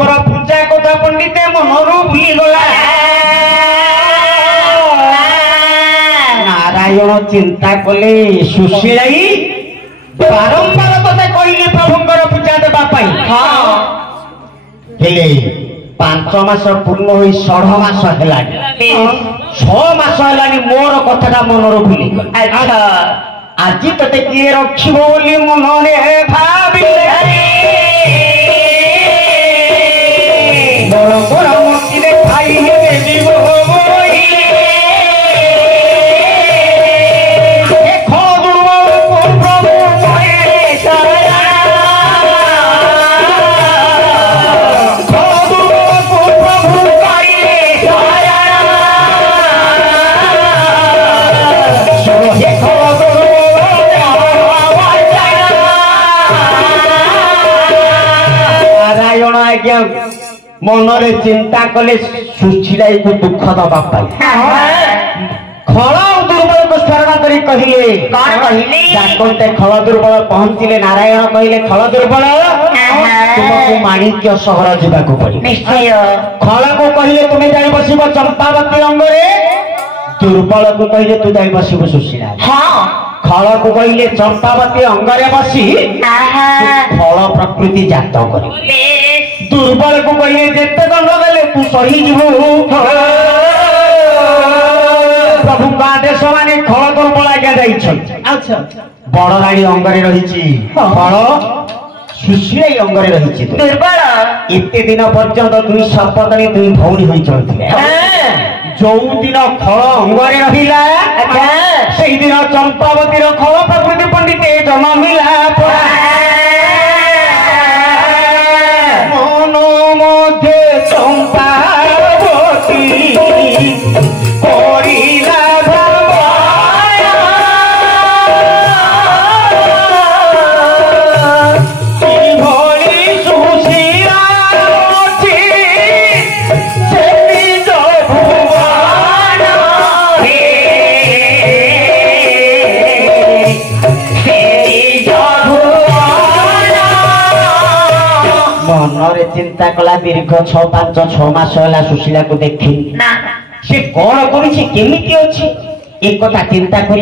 प्रभुंर पूजा कथा पंडिते मनरू भूली गला नारायण चिंता कले सुशीलाई बारंबार तते कहले प्रभुंर पूजा देबा पाई हेले 5 मास पूर्ण होई 6 मास हेलानी 6 मास हेलानी मोर कथाटा मनरू भूली गला अच्छा आज तते किए रखिबो बोली मनरे भाबिले बड़ बड़ मतिले खाइले देबो बोइले देखो दुर्बल प्रभु मोरे साया प्रभु करिले साया सुनो हे नारायण आज्ञा मनरे चिंता कले सुशीलाई को दुख दबा पाई खल दुर्बल को स्मरण करी कहले डाकते खल दुर्बल पहुंचले नारायण कहले खल दुर्बल तुमको माणिक्य सहर जावाक पड़े खल को कहले तुम्हें जाई बसिब चंपावती अंगरे दुर्बल को कहले तू जाई बसिब सुशीला खल को कहले चंपावती अंगरे बसी फल प्रकृति जात कर दुर्बल को कहले जेते दंड देले तू सही जीवु प्रभु आदेश माने खल दुर्बल आज्ञा जाई अच्छा बड़ रानी अंगरे रही फल सुशीलाई अंगरे रही दुर्बल एते दिन पर्यंत दुई सर्पदणी दुई भौणी होई चलथिले जो दिन खल अंगरे रहिला से दिन चंपावती खल प्रकृति पंडित जन्मिला मनो मध्य चंपावती करिला मनरे चिंता कला दीर्घ 6 मास है सुशीला को देखी से कौन कर चिंता कर